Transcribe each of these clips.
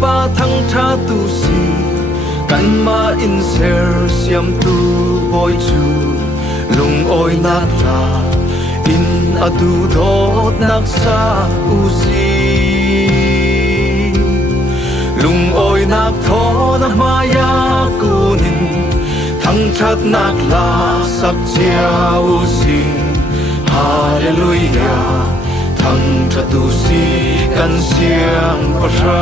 pa thăng tha tu si kan ma in ser siam tu boy chu lung oi nak la in adu dot nak sa u si lung oi nak tho na maya kunin thăng that nak la sak chia u si hallelujah thăng that tu si kan siang pasha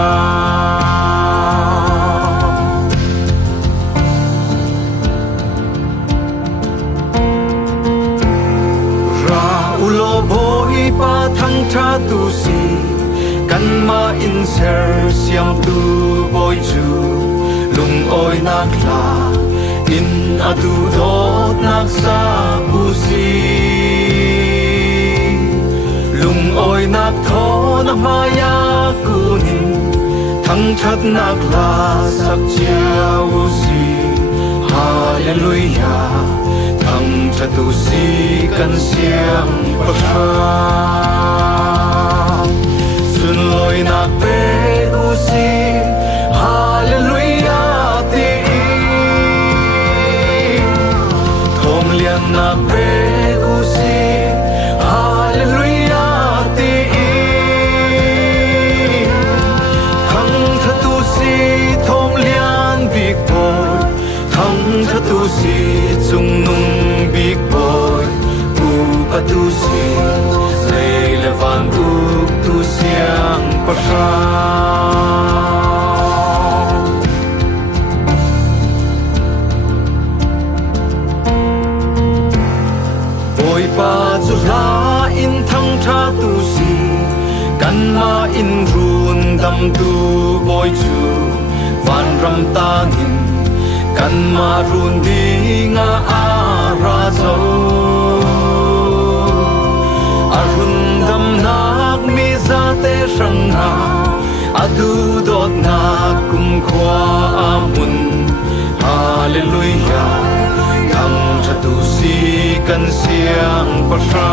pa thăng tha tu si kan ma in ser siam tu boy chu lung oi nak la in adu dot nak sa u si lung oi nak tho na maya kunin thăng that nak la sak chia u si hallelujah thăng that tu si kan siam pasha sun loi nak pe tu si hallelujah ti thom lian nak pe tu si hallelujah ti thăng that tu si thom lian big boy thăng that tu si chung nung big boy pa tu si lei levan uk tu siang pasha oi pa chu la in thăng tha tu si kan ma in run dam tu boy chu van ram ta nin kan ma run dinga ara zo arundam nak mi za te sang na adu dot na kum khwa amun hallelujah thăng cha tu si kan siang pasha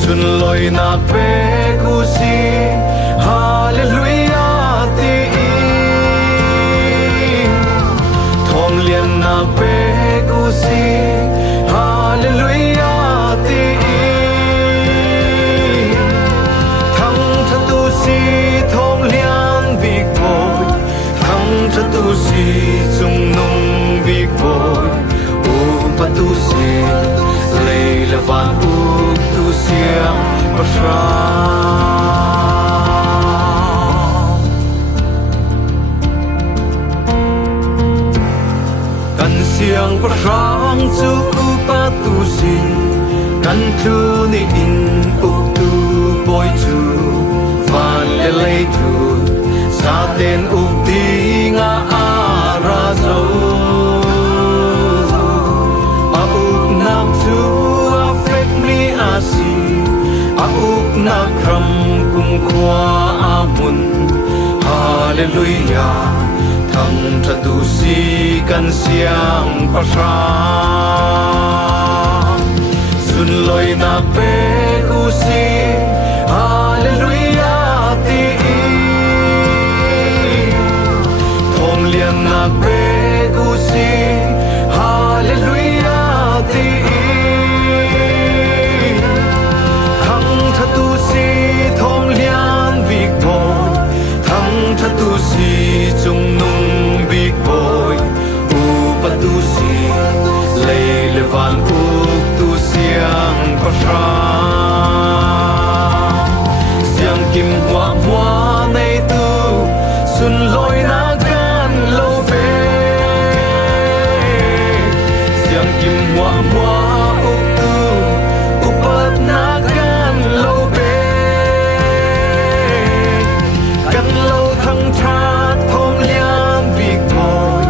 sun loi nak pe ku si hallelujah ti thom lian nak pe ku si hallelujah tu si chung nung big boy pa tu si lei levan uk tu siang pasha kan siang pasang chu pa tu si kan tu ni in uk tu boy chu van le lei tu sa ten uk dinga ara zo a uk nam tu affect me asi a uk na kram kum khwa amun hallelujah thăng cha tu si kan siang pasha sun loi na pe ku si hallelujah ti lian nak pe ku si hallelujah ti thăng tha tu si thom lian big boy thăng tha tu si chung nung big boy pa tu si lei levan uk tu siang pasha siang kim hwa hwa nei tu sun loi na kim hwa hwa uk tu upat na kan lo be kan lo thăng that thom lian big boy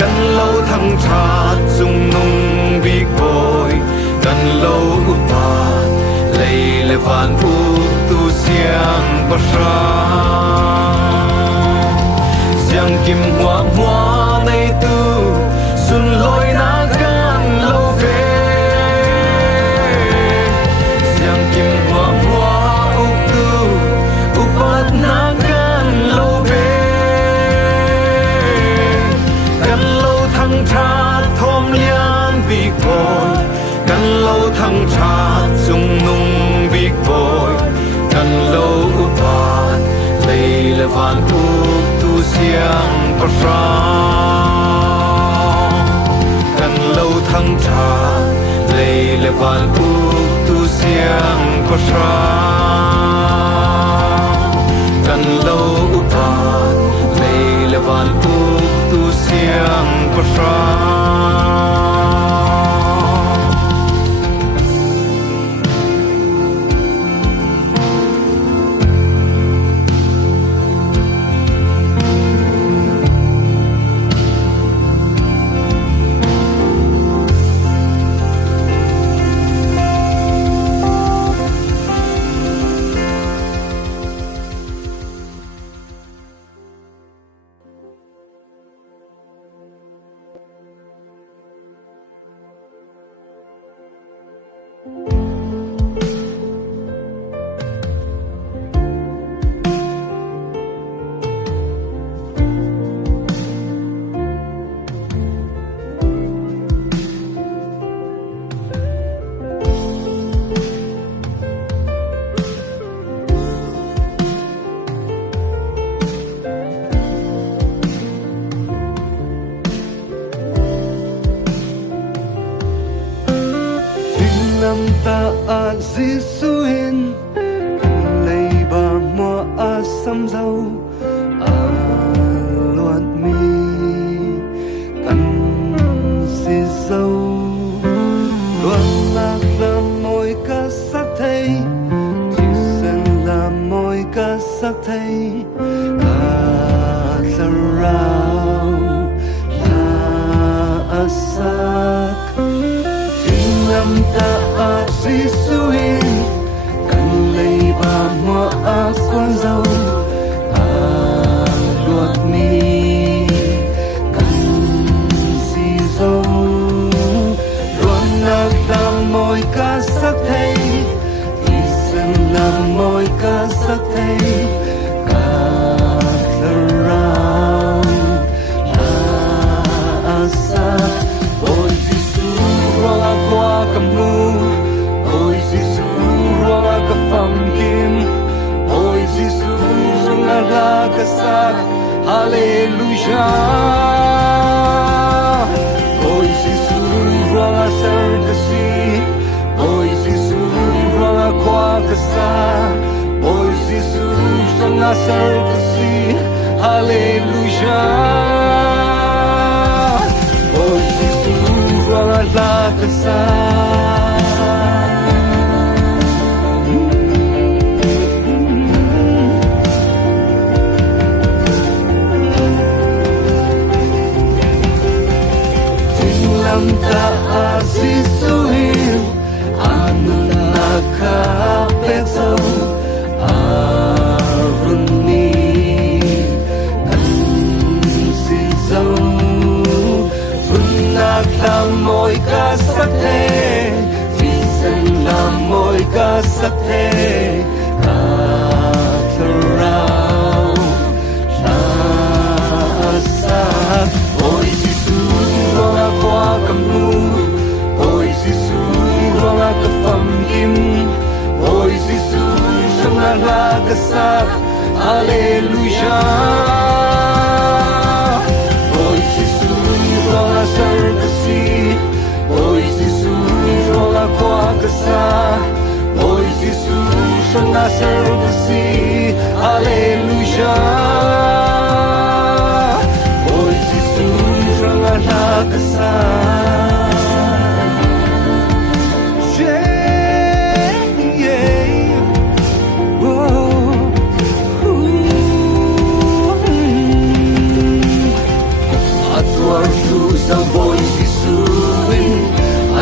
kan lo thăng that chung nung big boy kan lo upat lei levan uk tu siang pasha siang kim hwa hwa nei tu sun loi na kim hwa hwa uk tu upat na ra cần lâu thăng trà lấy lệ vạn uk tu siang ra cần lâu upan lấy lệ vạn uk tu siang ra ta a Giêsuin lấy ba mua a sâm dâu a loạt mi căn xì dâu loạt lạc là môi ca sắc thay chỉ sen là môi ca sắc thay ca sa rau la sắc lâm ta a Giêsuin cần lấy ba mua a quan dâu a luộc mi cần xì dâu luôn nạc làm môi ca sắc thay thì sân làm môi ca sắc thay ca rau la sắc ôi Giêsu roa qua kamu ôi Giêsu roa ka pham kim ôi Giêsu sangala ka sak hallelujah ôi Giêsu roa ser ka si ôi Giêsu roa qua ka sa ôi Giêsu sangala ser ka si hallelujah ôi Giêsu roa la ka sa ta a Giêsuin anun naka peso aruni kan sin dâu runak làm môi ca sắc thế vì dân làm môi ca sắc thế ca rau la sắc ôi roa qua kamu ôi Giêsu roa ka pham kim ôi Giêsu sangala ka sak hallelujah ôi Giêsu roa ser ka si ôi Giêsu roa qua ka sa ôi Giêsu sangala ser ka si hallelujah ôi Giêsu sangala ka sa Sang boy Giêsuin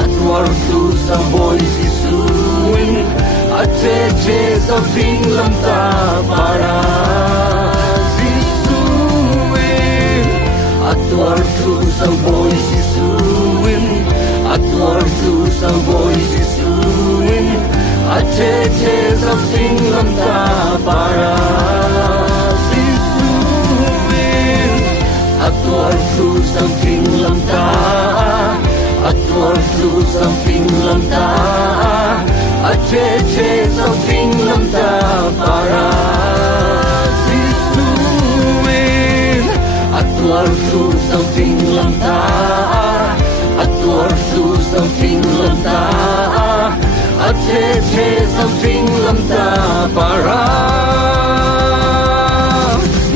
atwar tu sang boy Giêsuin ache sa ving lam ta para Giêsuin atwar tu sang boy Giêsuin atwar tu sang boy Giêsuin ache sa ving lam ta para atwar tu sang phing lam ta atwar tu sang phing lam ta ache sang phing lam ta para Giêsuin atwar tuar su sau ting lam ta a tuar su sau ting lam ta a che sau ting lam ta para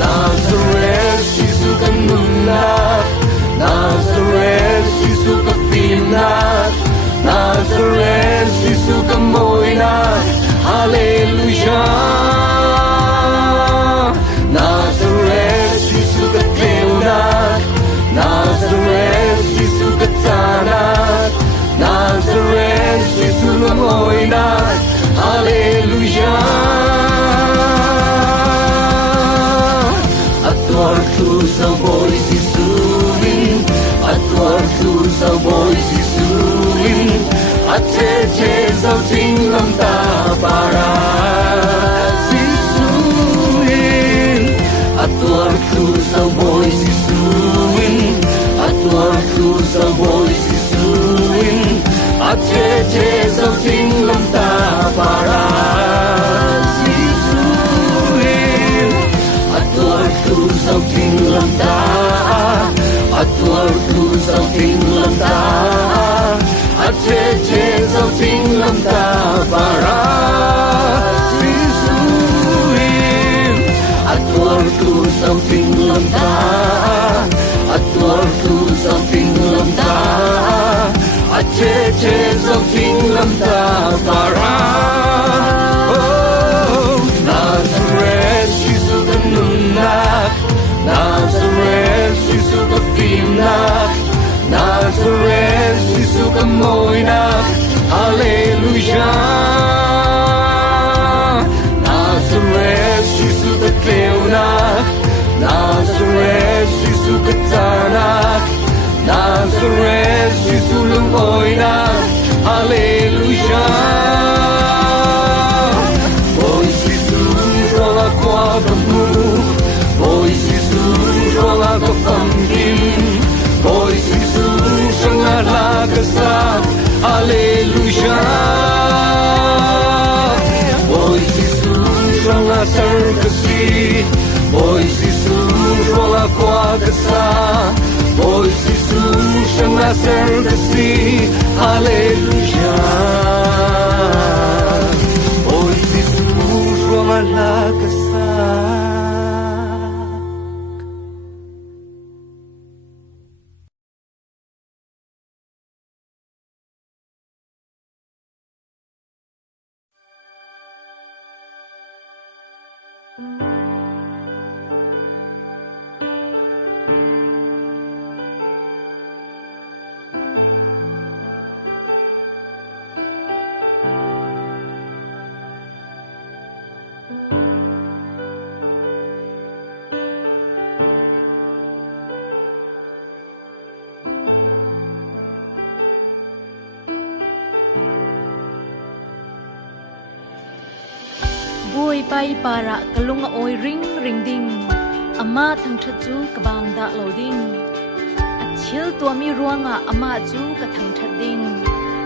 Nazareth Sisu kan nunat Nazareth Sisu ka pinat Nazareth Sisu ka moinat Hallelujah Nazareth Sisu ka kleunat Nazareth Sisu ka tanat Nazareth Sisu ka moinat Hallelujah Atuar tu sa boy Sisuin Atuar tu sa boy Sisuin Che sa ting lam ta para Sisuin Atuar tu sa boy Sisuin Atuar tu sa boy Sisuin Che sa ting lam ta para Sisuin Atuar tu sa ting lam ta Atuar tu sa ting lam ta Che sa ting lam ta para Sisuin Atuar tu sa ting lam ta Atuar tu sa ting lam ta Che sa ting lam ta para Nazareth Sisu ka nunak Nazareth Sisu ka pinak Nazareth Sisu ka moinak Hallelujah Nazareth Sisu ka kleunat Nazareth Sisu ka tanak Nazareth Sisu lumoinak Hallelujah Boy Sisu rola kwa kamu Boy Sisu rola ka pamkin Boy Sisu sangala kasat Hallelujah Boy Sisu sanga sarkasi Boy Sisu rola kwa kasat Boy Sisu sanga sarkasi Hallelujah Boy Sisu rola kasat Buai pai para kalunga oi ring ding ama thang thaju kabang da loading achil to mi ruanga ama chu ka thang thading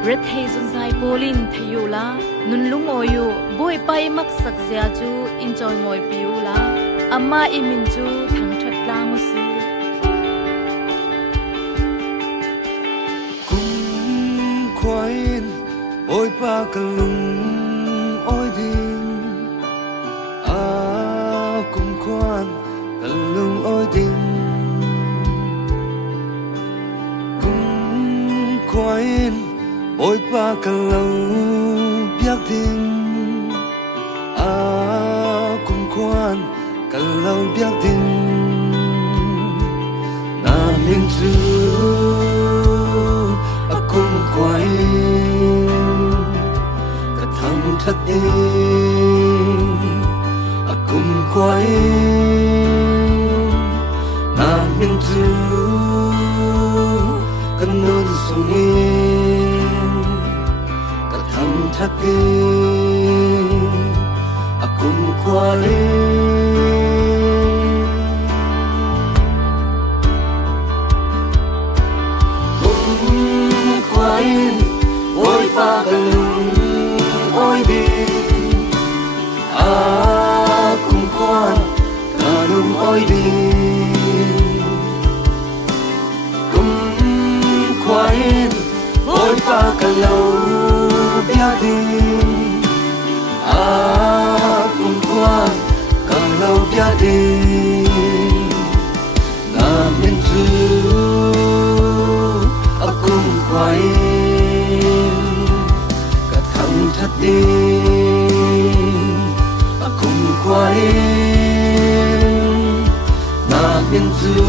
red hazon zai polin thayula nunlung oyu buai pai mak sak zia chu enjoy moi piula ama imin chu thang that langusi kum khoin oi pa kalung oi ding kum khoan kalung oi ding kum khoin oi pa kalung biak ding kum khoan kalung biak ding na ling chu kum khoin ka thang that ding kum khoai na min tu kan nun sungin ka tham thaki kum khoai oi pa kalung oi di kum khoan kalung oi di cùng qua càng lâu gia đình nam nhân du cùng quay cả thằng thật đi cùng quay nam nhân du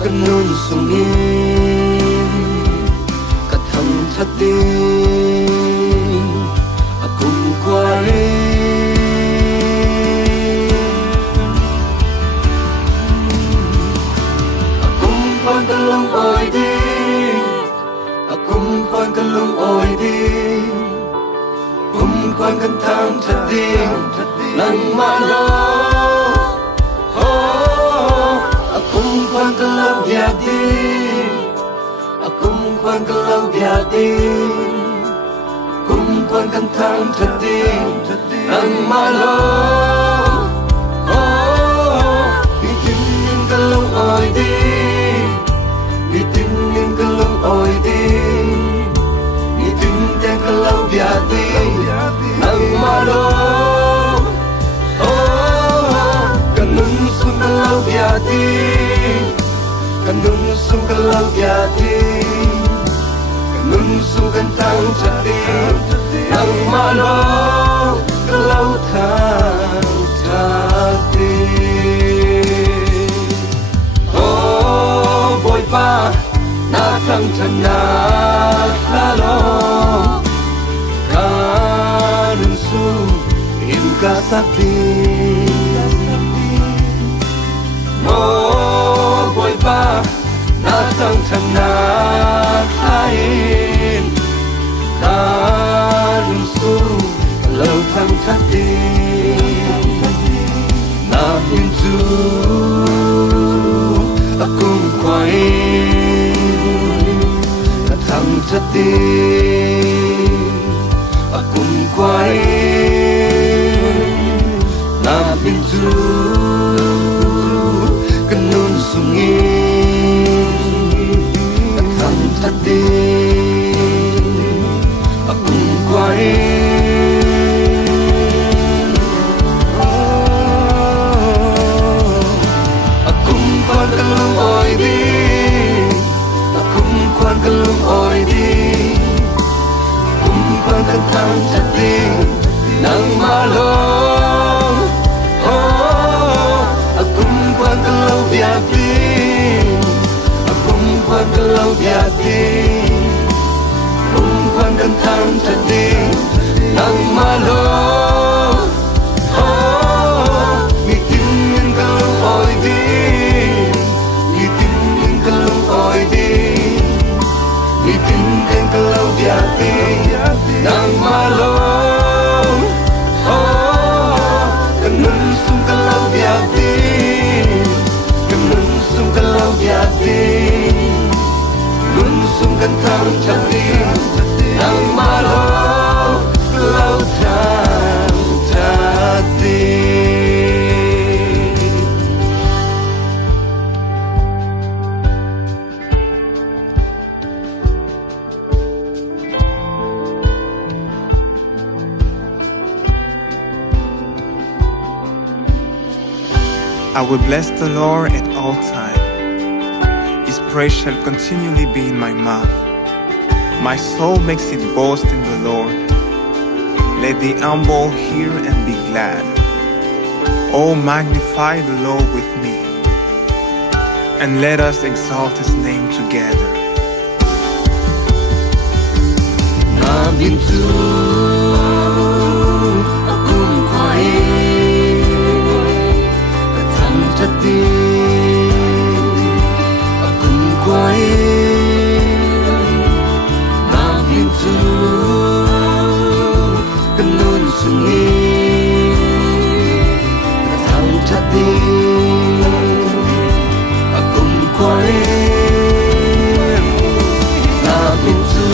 cả nun sung in cả thằng thật đi cùng quay quan cái lông ôi đi, cùng quan cái lông ôi đi, cùng quan cái thang thật đi, nắng mà lo, cùng quan cái lâu già đi, cùng quan cái lâu già đi, cùng quan cái thang thật đi, nắng mà lo, đi tìm những cái lông ôi đi. Đi tìm những cái lâu ôi đi, đi tìm những cái lâu già đi, nắng mà lo, cần nâng xuống cái lâu già đi, cần nâng xuống cái lâu già đi, cần nâng xuống cái thang chặt đi, nắng mà lo, cái lâu thang chặt đi. Pa na thang chana la lo kanun su im ka sakti mo boy pa na thang chana lain kanun su lo thang chati na hin su cùng quay thằng chất tim cùng quay nam biên du cần nun sung in thằng chất tim cùng quay cái lông ôi đi, cùng quan cái lông ôi đi, cùng quan cái thang chặt đi, nắng mà lo, cùng quan cái lâu già đi, cùng quan cái lâu già đi, cùng quan cái thang chặt đi, nắng mà lo, mi tìm những cái lông ôi đi. Ôi đi, đi tìm đến cái lâu già đi, nắng mà lo, cần nâng xuống cái lâu già đi, cần nâng xuống cái lâu già đi, nâng xuống cái thang chặt đi, nắng mà lo, cái lâu thang chặt đi. I will bless the Lord at all times. His praise shall continually be in my mouth. My soul makes its boast in the Lord. Let the humble hear and be glad. Oh, magnify the Lord with me, and let us exalt His name together. Đi cùng quay nam hiên du cần luôn sung in thằng chặt đi cùng quay nam hiên du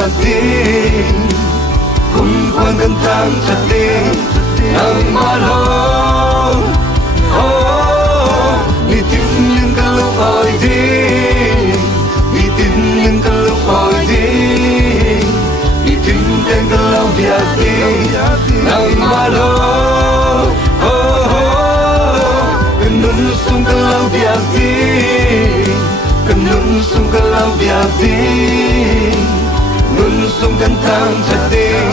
biatin kung quan kan tang chatin nang malong oh ni tin ning kalu oi din ni tin ning kalu oi din ni tin ning kalu biatin nang malong oh kanun sung kalu biatin kanun sung kalu biatin nun sung kan tang chatin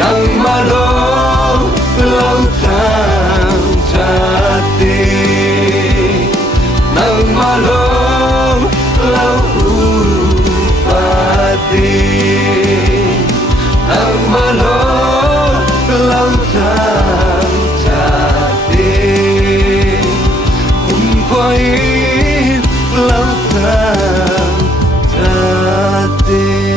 nang malong lâu tang chatin nang malong lâu upatin nang malong lâu tang chatin cùng quay lâu tang chatin.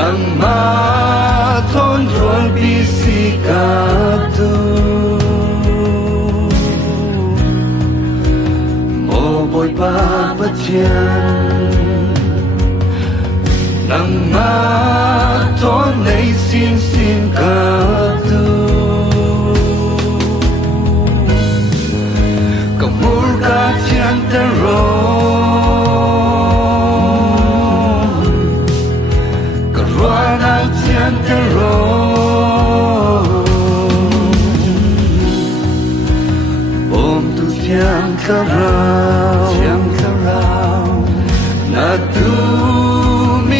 Nang maton rol bisikatu Mo boy papatian Nang maton nay sin katu Kamur katian terong Tiang karau na tu mi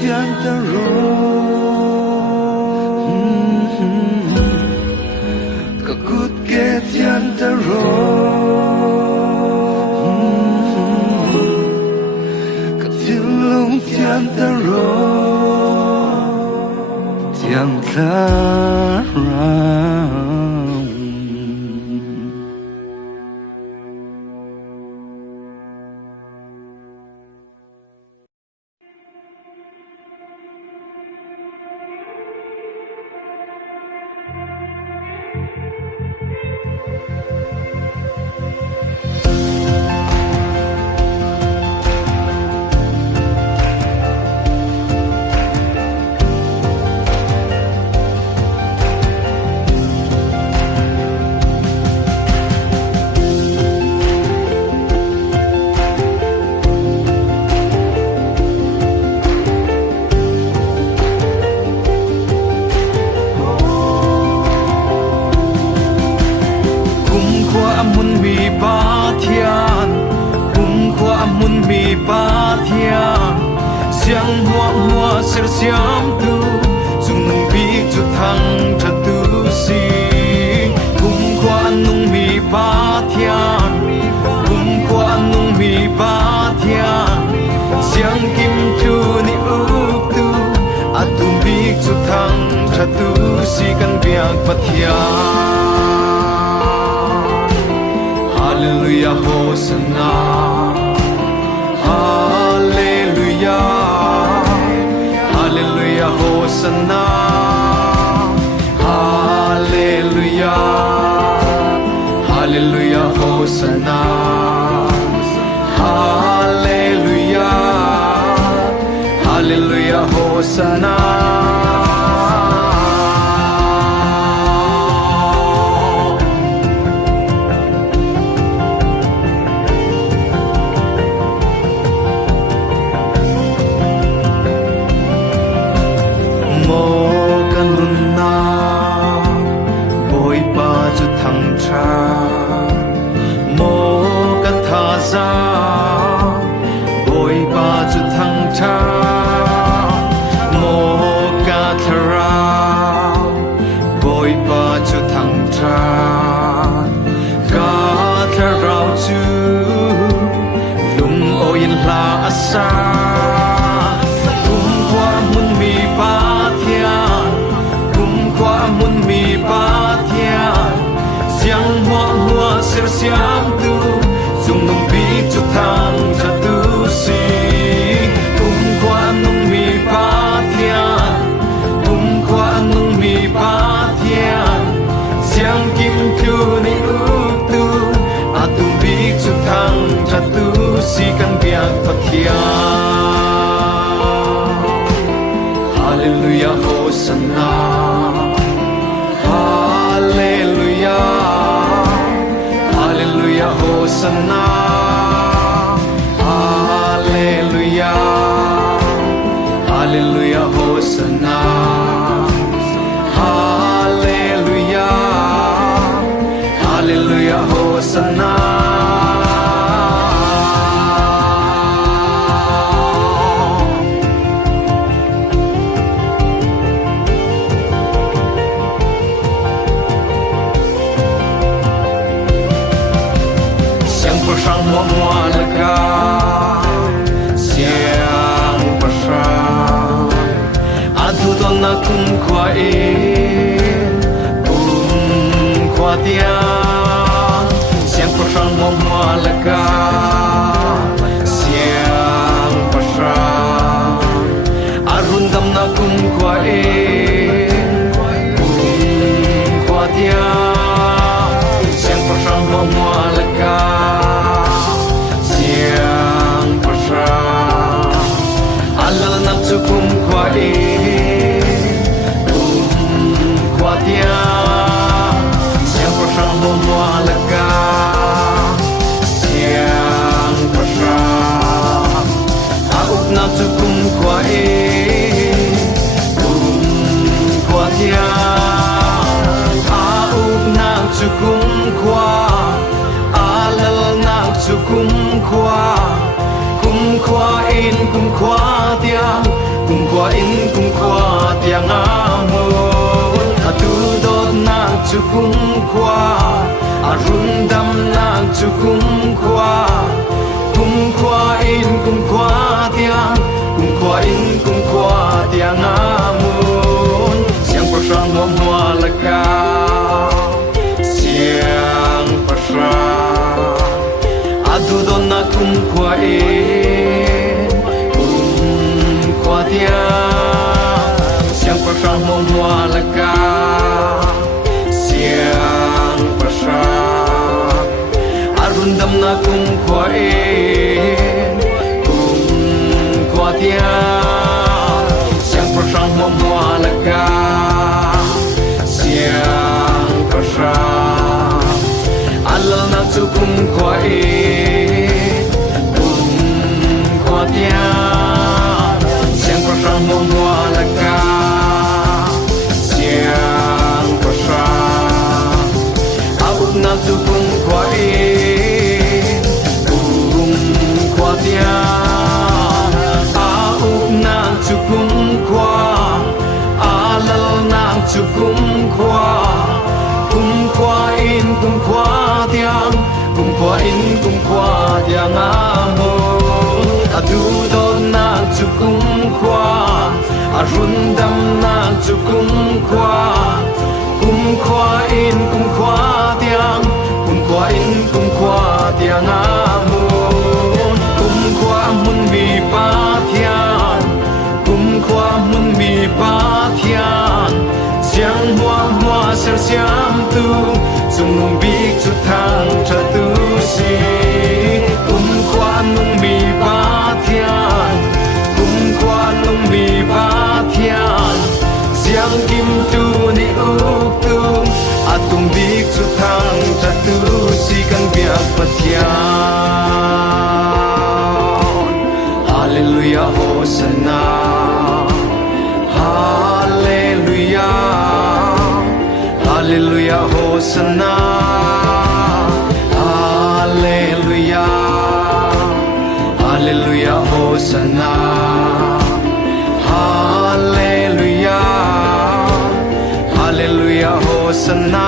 Tianta ro mun mi ba thia siang hoa ser siam tu dung nung bi chu thang tha tu si kum kwa nung mi ba thia kum kwa nung mi ba thia siang kim chu ni up tu atum bi chu thang tha tu si kan biak pathia Hallelujah, Hosanna. Hallelujah, Hallelujah, Hosanna. Hallelujah, Hallelujah, Hosanna. Hallelujah, Hallelujah, Hosanna. Siam tu dung nung bi chu thang tha tu si kum kwa nung mi pa thian kum kwa nung mi pa thian siang kim chu ni up tu atum bi chu thang tha tu si kan biak pathian Hallelujah, Hosanna. Hallelujah, Hallelujah, Hosanna. Hallelujah, Hallelujah, Hosanna. Hallelujah, Hallelujah, Hosanna. Na kum kwa dia siang pasang mo malaga siang pasang arundam na kum kwa dia siang pasang mo malaga siang pasang alal na kum kwa dia siang pasang memalaga siang pasang auk na tukum kwa dia auk na tukum kwa alal na tukum kwa in kum kwa dia kum kwa dia ngamo atu dot nang chukum kwa arundam nang chukum kwa in kum kwa tiang kum kwa tiang amun siang pasang memalaga siang pasang atu dot nang kum kwa tiang siang pasang memalaga siang pasang arundam na kum kwa tiang siang pasang memalaga siang pasang alal na kum kwa tiang siang pasang memalaga siang pasang auk na tukum kwa chung nung big chu thang cha tu si quan nung mi ba thian quan nung mi ba thian siang kim tu ni uk tu atung big chu thang cha tu si kan biak pathian hallelujah hosanna hallelujah hallelujah hosanna hallelujah hallelujah hosanna hallelujah hallelujah hosanna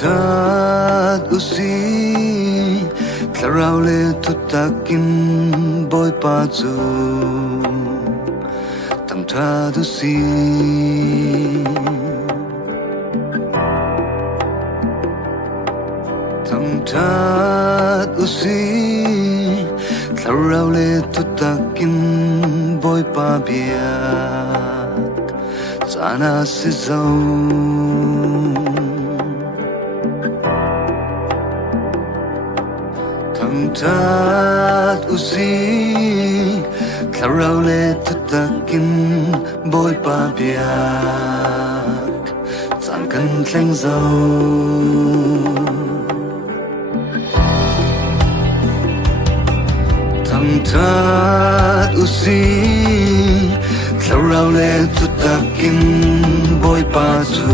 Thật usi tlarau le tutakin boy pazu tam thật usi tam thật usi tlarau le tutakin boy pa biak sana si zau Thật usi tlarau le tutakin boy pa biak san kan thleng zo Thật usi tlarau le tutakin boy pa tu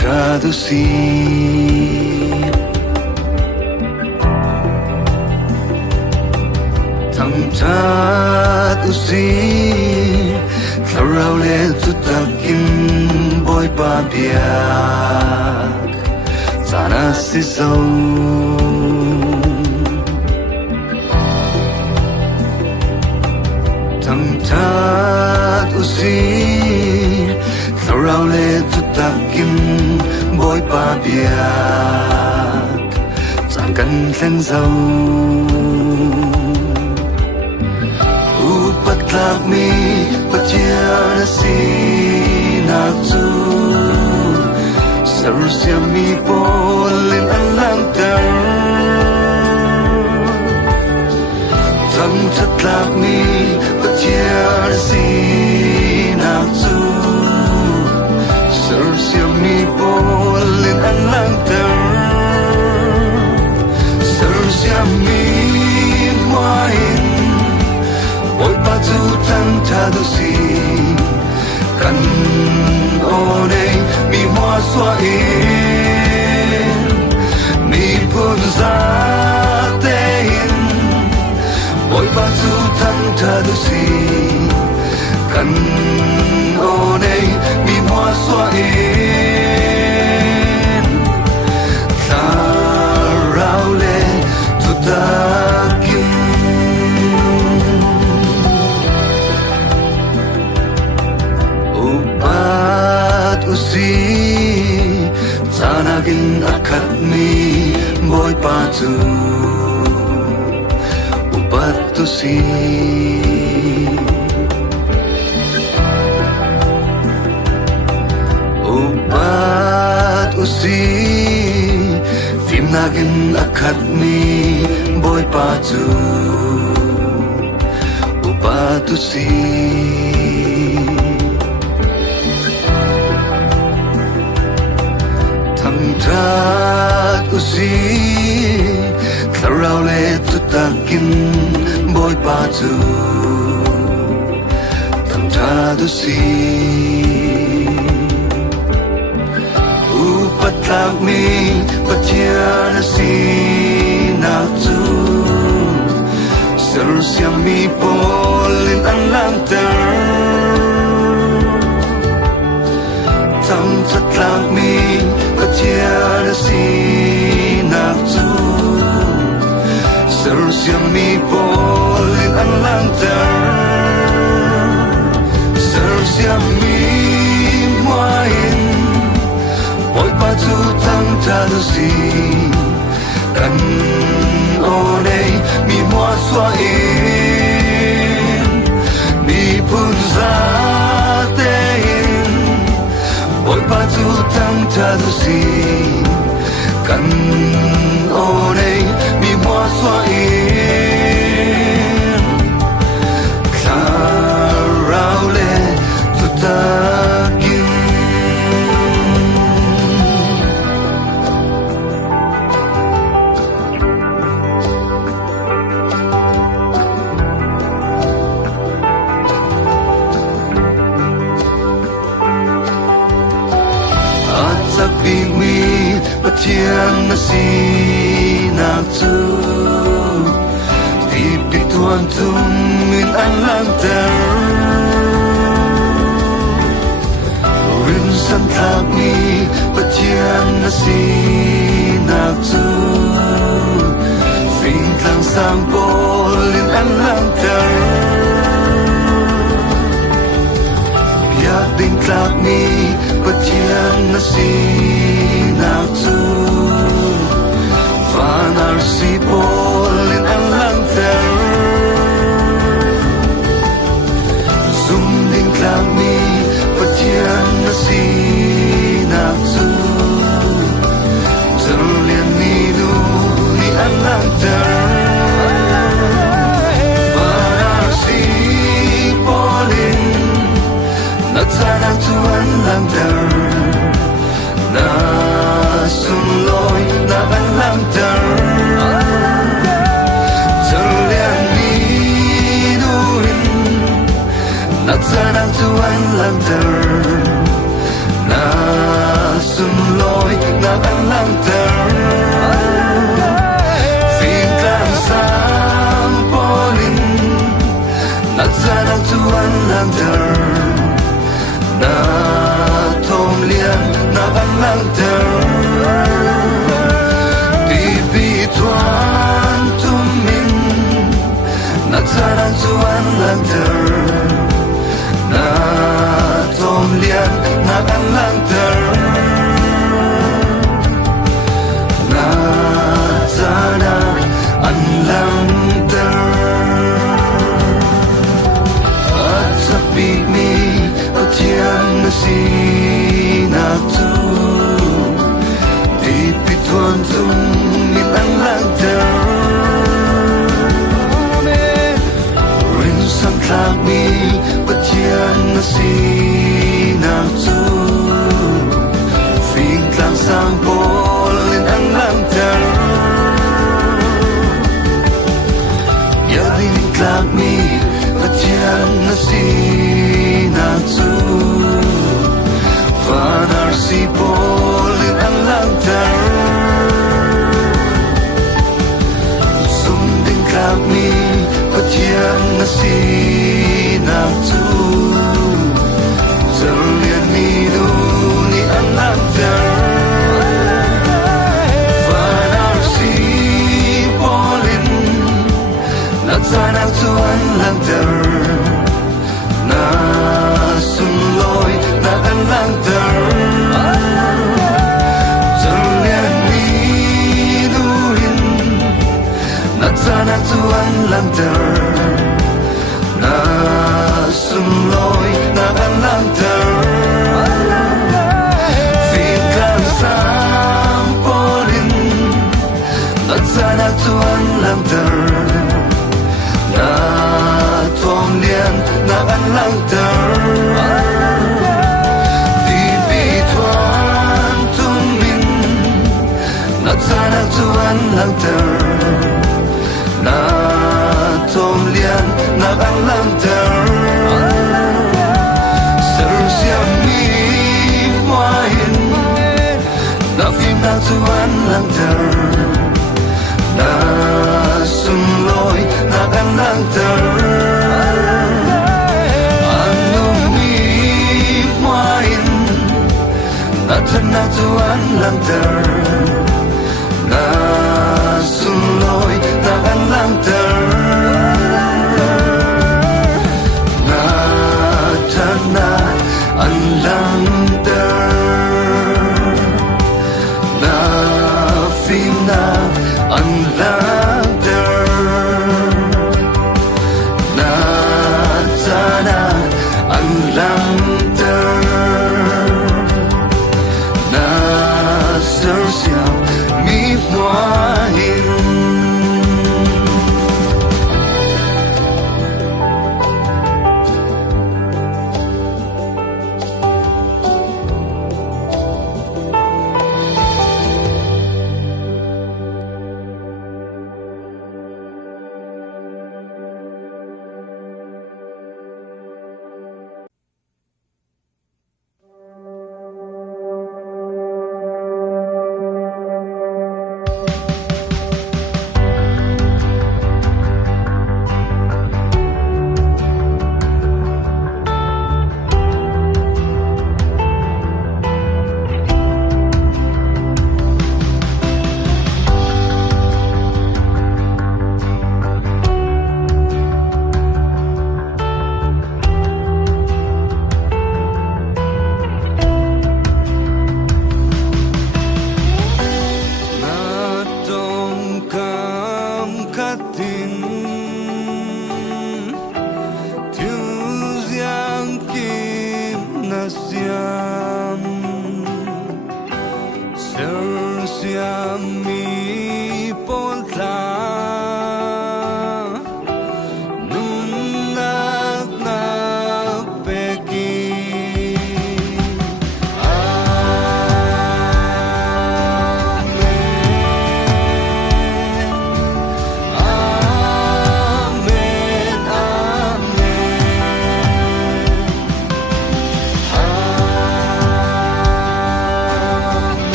thật usi Thật usi tlarau le tutakin boy pa biak sana si zau Thật usi tlarau le tutakin boy pa biak san kan thleng zau Patlak mi patian si nakzu Sarusya mi polin alang ter Tam tatlak mi patian si nakzu Sarusya mi polin alang ter Sarusya mi main Boy pa tu tan thadu si kan ode mi hoa xoa in mi pun za tein Boy pa tu tan thadu si kan ode mi hoa xoa in Tlarau le tutakin usi sanagin akat mi boy patu upat usi upat khát mi bôi pa chu upa tu si thăng tha tu si tharau le tu takin bôi pa chu thăng tha tu si upatak mi patiana si na tu serusia mi polin an lang ter tam tatak mi patiana si na tu serusia mi polin an lang ter serusia mi muain ôi pa chu thăng tha tu si kan o nei mi hoa xoa in mi phun ra te in ôi pa chu thăng tha tu si kan o nei mi hoa xoa in kha rao le tu ta big me patian na si na tu di pituan tum min an lang ter rin san thak mi patian na si na tu phing thang sang polin an lang ter ya ding thak mi patian na si na tu vanar si polin an lang ter zum ding thak mi patian na si na tu terlian ni nu ni an lang ter vanar si polin na tanang tu an lang ter na sum loi na an lang ter terlian ni nuin na tanang tu an lang ter na sum loi na an lang ter phim tan sam polin na tanang tu an lang ter na thom lian na an lang ter di bi tuan tum min na tanang tu an lang ter na thom lian na an lang ter na tanang an lang ter at sa big me patian na si na tu di pituan tum min an lang ter rin sang thak mi patian na si na tu phing tlang sang polin an lang ter ya ding thak mi patian na si na tu vanar si polin an lang ter zum ding thak mi patian na si na tu terlian ni nu ni an lang ter vanar si polin na tanang tu an lang ter na sum loi na an lang ter terlian ni nuin na tanang tu an lang ter na sum loi na an lang ter phim kan sam polin na Tuhan lang ter na thom lian na an lang ter di bi Tuhan tung min na sana Tuhan lang ter na thom lian na an lang ter ser siam mi moain na phim na Tuhan lang ter na sun loi na kan lang ter anong mi main na thân na Tuhan lang ter na sun loi na kan lang ter na thân na an lang ter na phim na an lang ter na sana an lang ter na ser siam mi moain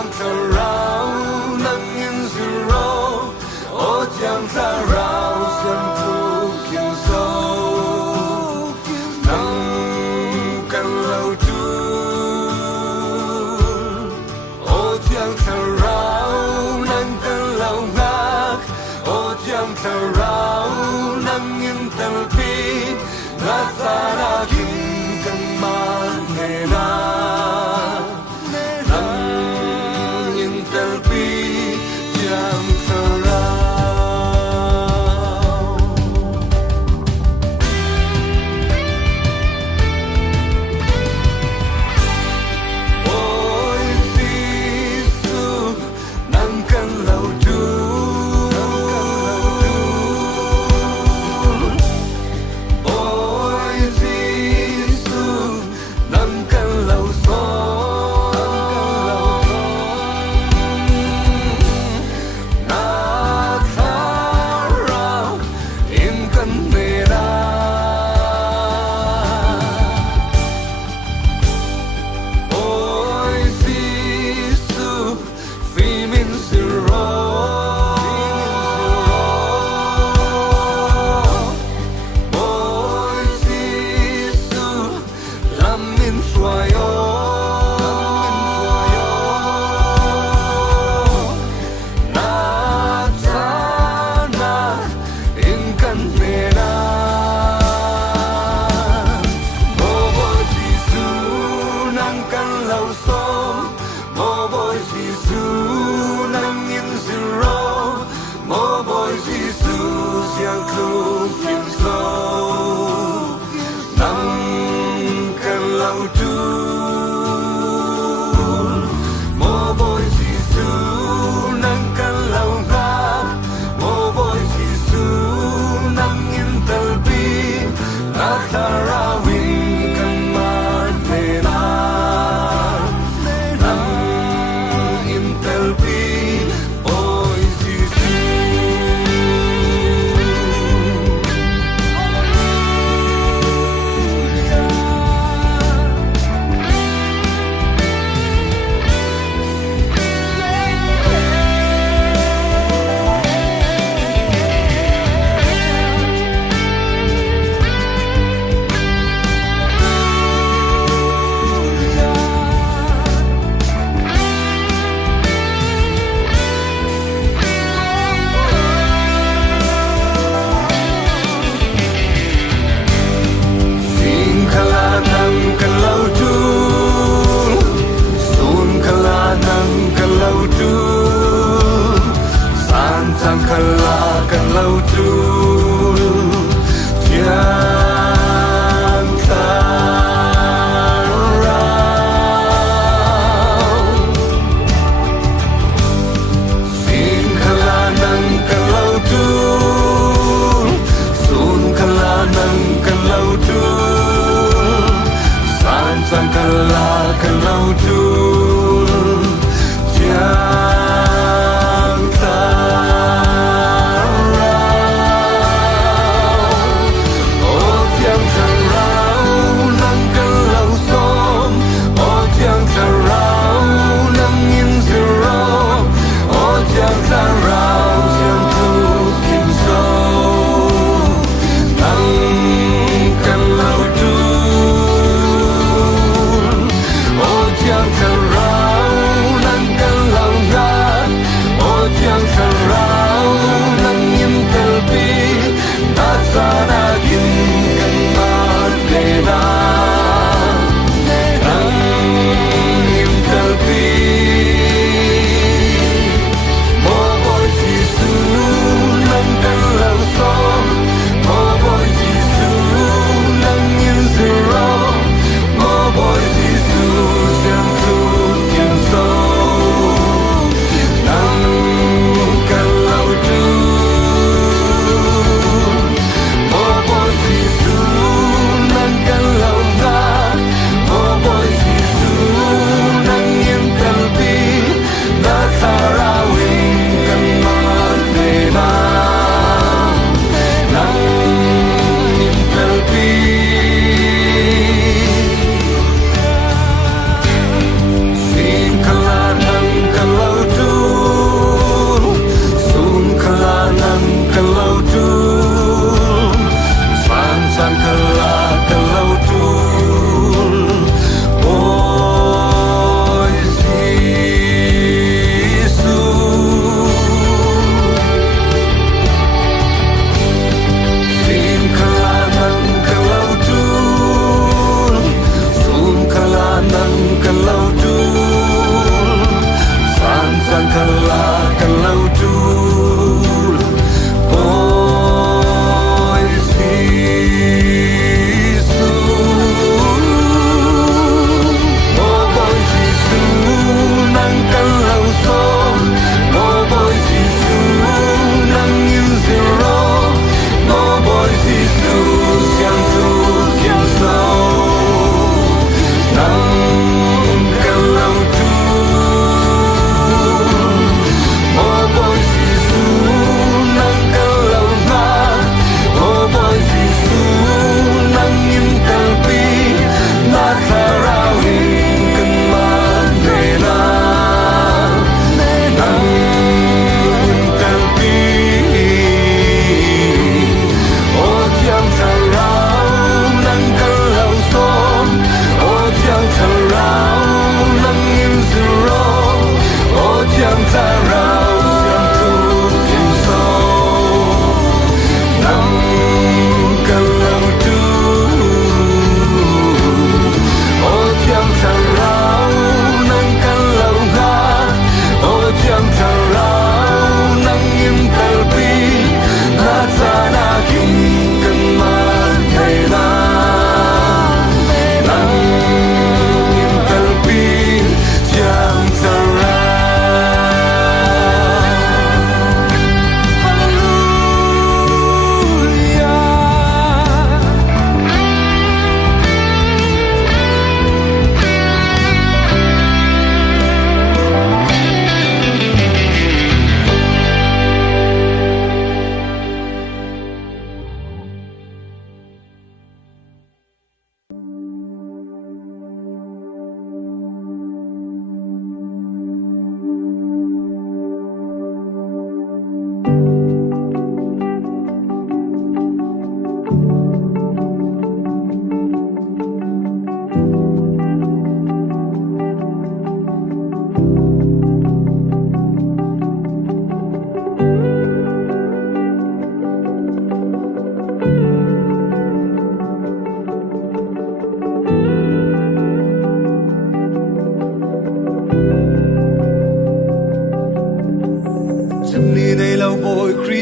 将它绕能因是肉，我将它绕向土平手，能跟留住，我将它绕能跟留白，我将它绕能因得比，那他那金更满内那。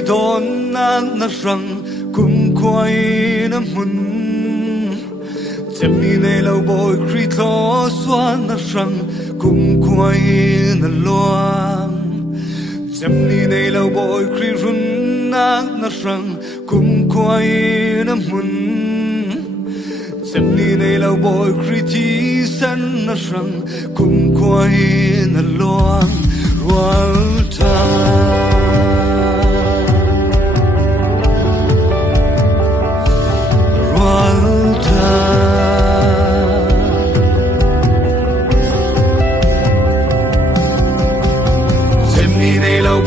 don na rang kum khoi na mun chém ni nei lo boy kri tho xoan na rang kum khoi na loang chém ni nei lo boy kri run na rang kum khoi na mun chém ni nei lo boy kri ti san na rang kum khoi na loang rual ta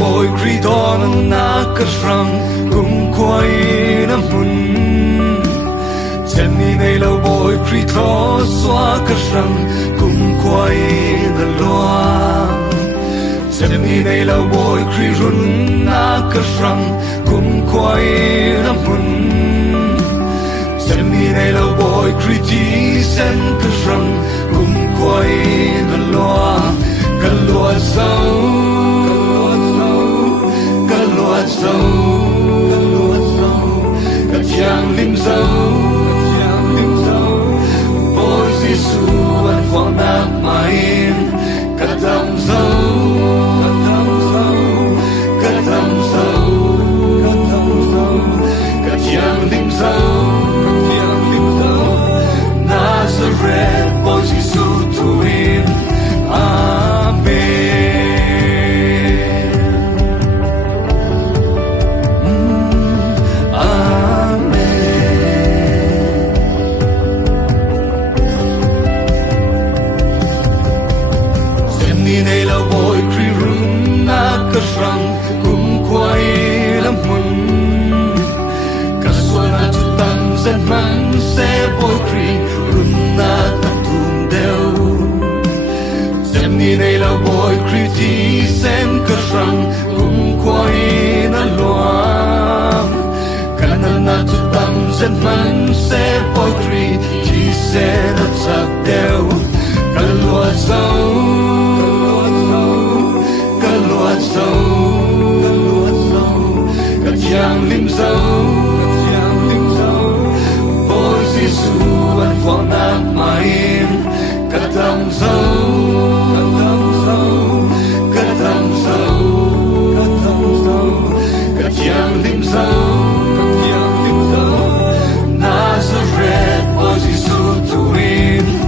boy kri don na ka rang kum khoi na mun chen ni nei lo boy kri tho xóa ka rang kum khoi na loang chen ni nei lo boy kri run na ka rang kum khoi na mun chen ni nei lo boy kri ti sen ka rang kum khoi na loang ka lua sau cất giang lim dấu bôi Giêsu ăn vòng nát main cất tâm dấu cất giang lim dấu Nazareth bôi Giêsu tu in Amen. Rang kum khoi lam mun ka suana chu tan zen man se boy kri run na ta tum deu sem ni nei lo boy kri ti sen ka rang kum khoi na loam kan na chu tan zen man se boy kri ti se na chak deu ka lua zau cất giang lim dấu bôi Giêsu ăn vòng nát main cất tâm dấu cất giang lim dấu Nazareth bôi Giêsu tu in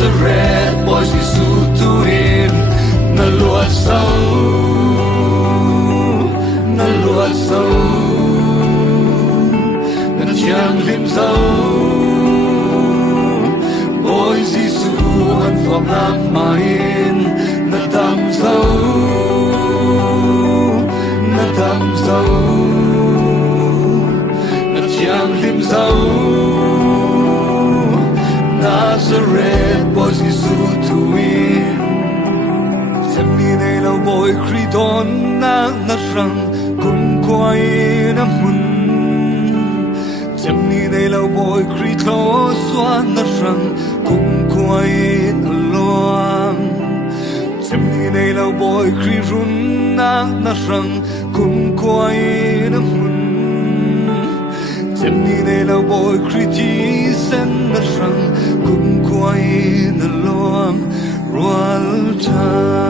Nazareth boy Giêsu tuin na luat sâu na chiang lim sâu boy Giêsu an phom nam main na tam sâu na chiang lim sâu Nazareth boy Giêsu tuin xem ni này lâu boy Christon na sang cùng quay na mun xem ni này lâu boy Christo xóa na sang cùng quay na loang xem ni này lâu boy Chrisrun na sang cùng quay na mun xem ni này lâu boy Christi sen na sang cùng quay na loang roal cha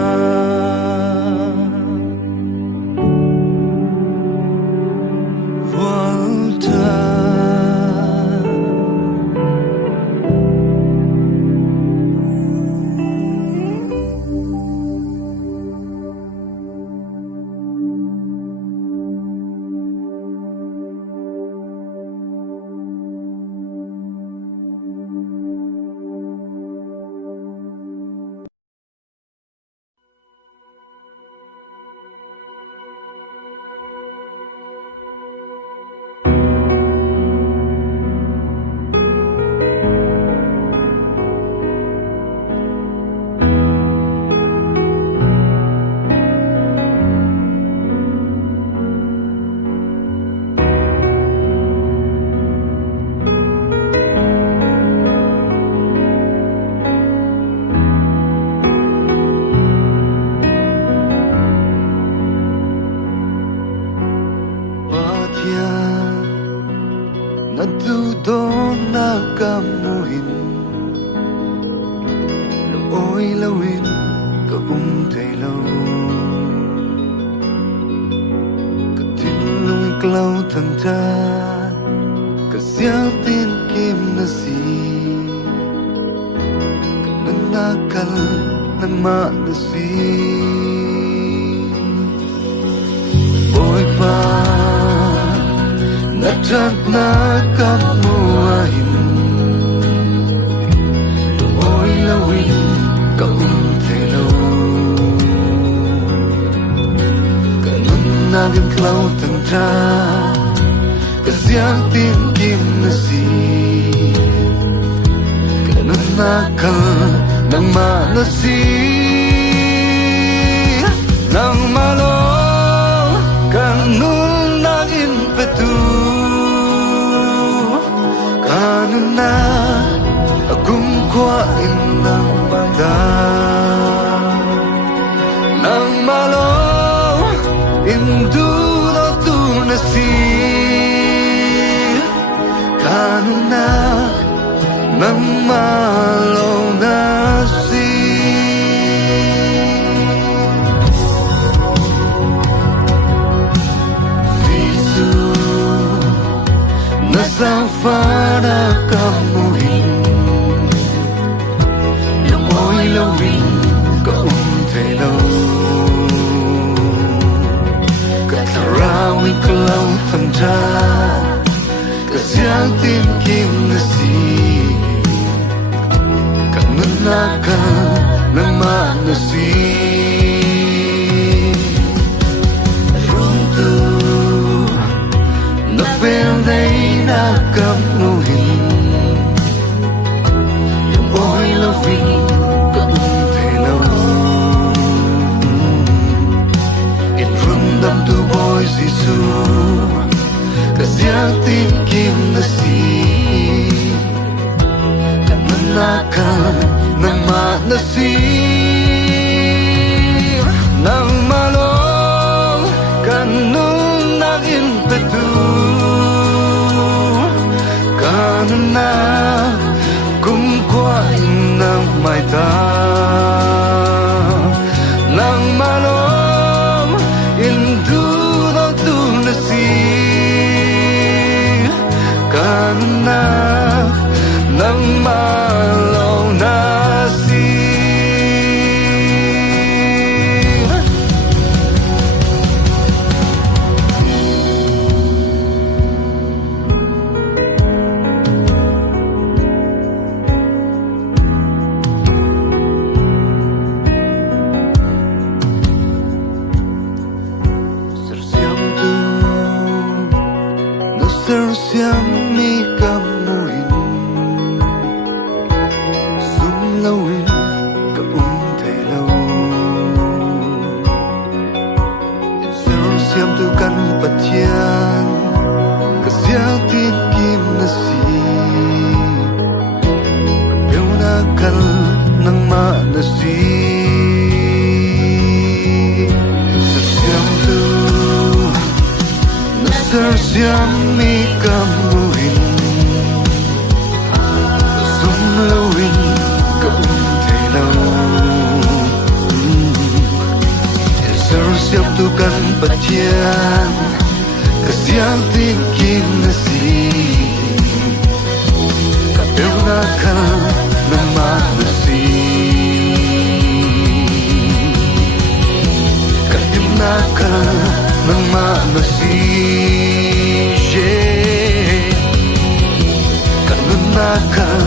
nang malaw na Batian kasiang tingkin nasi kapel nakal na manusi kapel nakal na manusi kapel nakal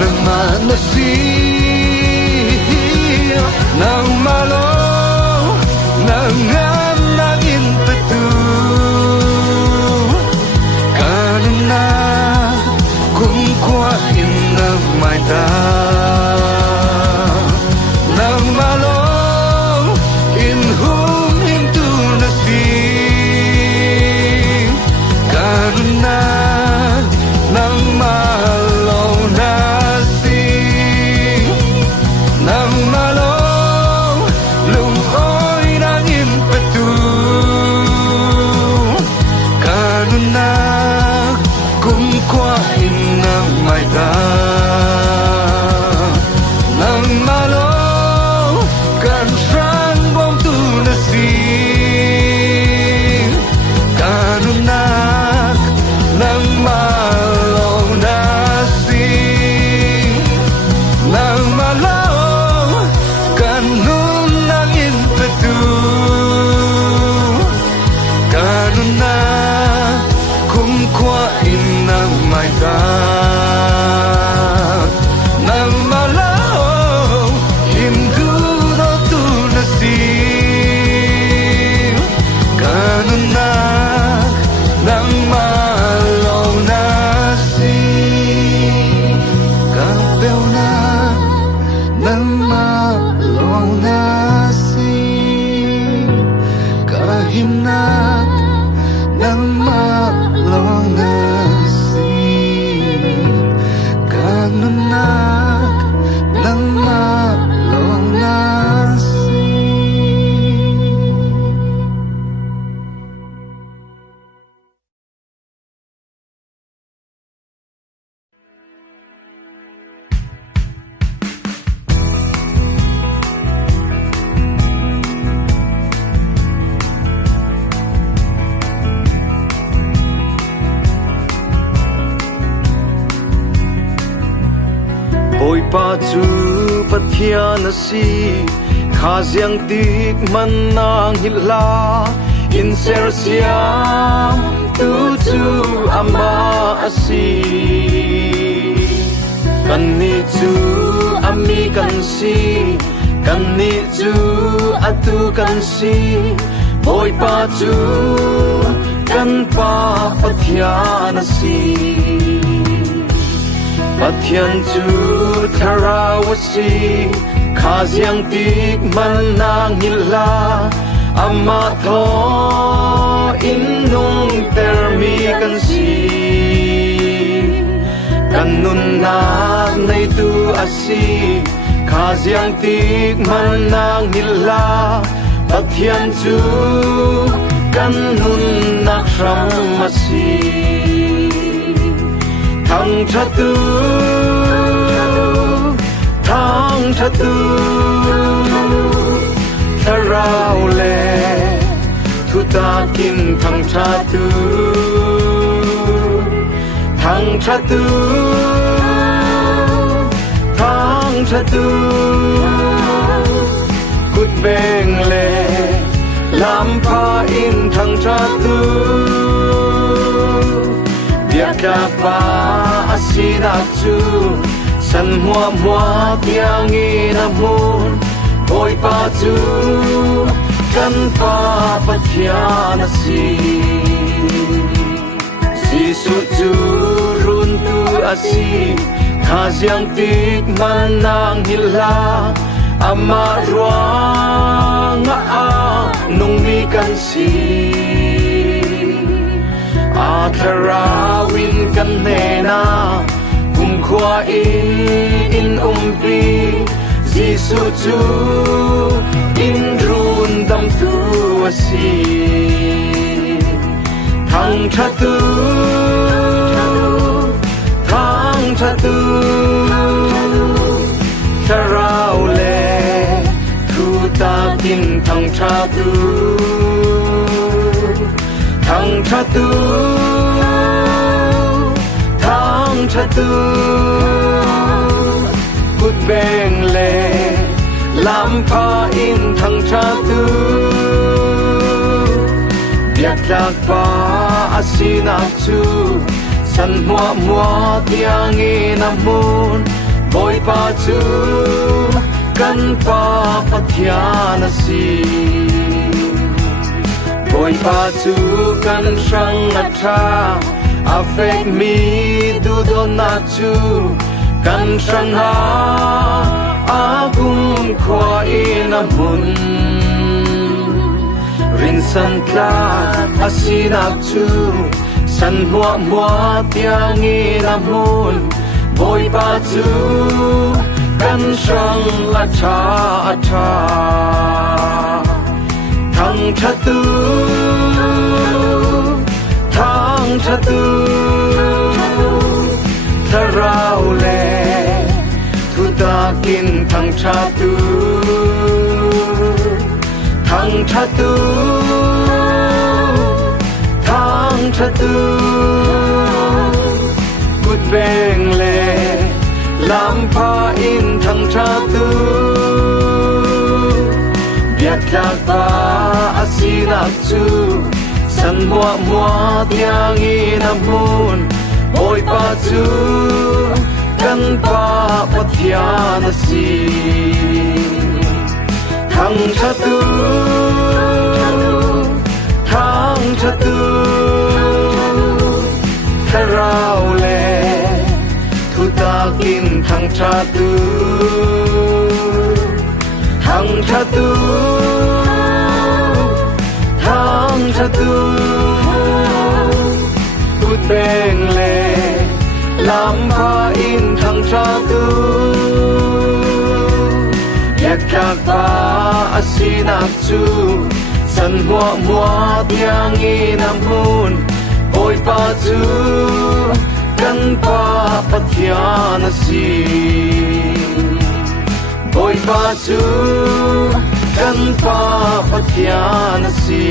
na manusi nang malo nang mai ta nang malong in hum in tu na si karena nang malong na si nang malong lung oi nang in petu karena kung kwa in nang mai ta Ôi pa chu pathian si khaziang tik man nang hila in ser siam tu chu ama asi kan ni chu ami kan si kan ni chu atu kan si ôi pa chu kan pa pathian si Pathian chu tharawasi khaziang tik man nang hila ama tho innung termi kan si kanun na nei tu asi khaziang tik man nang hila Pathian chu kanun nak ram asi thang chatu tharau le thu ta kin thang chatu kut beng le lam pha in thang chatu Biaka pa asina chu san mua tiang inamun oi pa chu kan pa pathian si su chu run tu asi khaziang tik man nang hila ama ruang a nung mi kan si Atharawin kan nena kung khwa in umpi Jisu chu in run dam tu asi thang chatu tharau le thu ta kin thang chatu thăng cha tu thăng cha tu cút beng lệ làm pha in thăng cha tu biết lạc pa asina chu san mua mua tiang in amun boy pa chu kan pa pathian si boy pa chu kan sang atha affect me du don na chu kan sang ha agum khwa in amun rin san tla asina chu san mua mua tiang in amun boy pa chu kan sang atha atha thăng cha tu thăng cha tu tharau le thu ta kin thăng cha tu thăng cha tu thăng cha tu cút beng le làm pha in thăng cha tu biết lạc pa asina chu san mua mua tiang in amun boy pa chu kan pa pathian si thăng cha tu thăng cha tu tharau le thu ta kin thăng cha tu thăng cha tu thăng cha tu cút beng le làm pha in thăng cha tu biết lạc pa asina chu san mua mua tiang in amun boy pa chu kan pa pathian si boy pa chu kan pa pathian si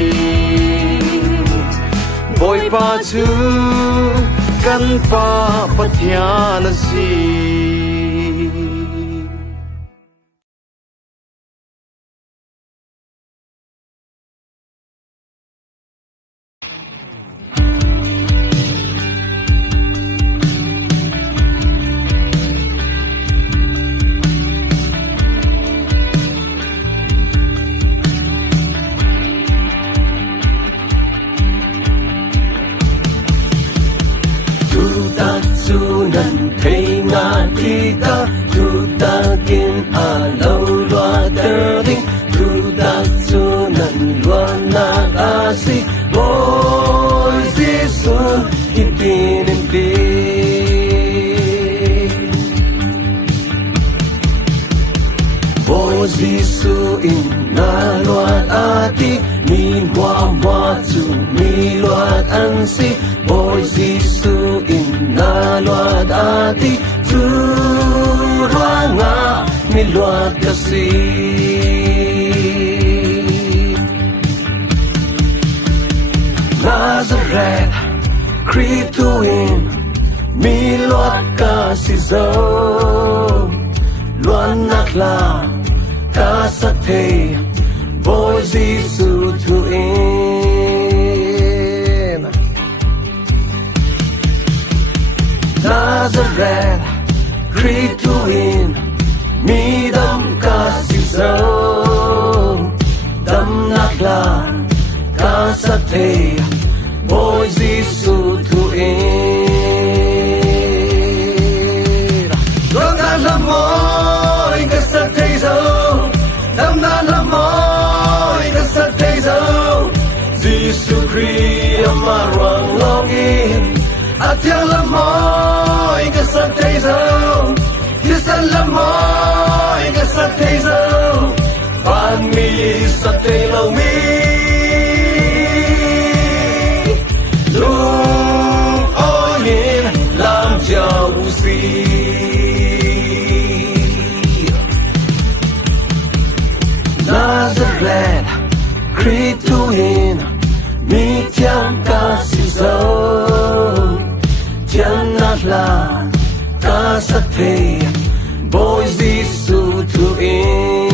boy pa chu kan pa pathian si Nazareth, creep to him, mi luat ka si zo, luan nakla ka sa te, boy Jisu to in. Nazareth, creep to him, mi dam ka si zo, dam nakla ka sa te, boy Jisu to in. Luang na lamoy ka sa te zo, dam na lamoy ka sa te zo, Jisu Christ amarang longin, at yang lamoy ka sa te zo, Jisan lamoy ka sa te zo, pan mi sa te lo mi. Nazareth, creep to in, mi tiang ka sắc thế bồi Giêsu thu in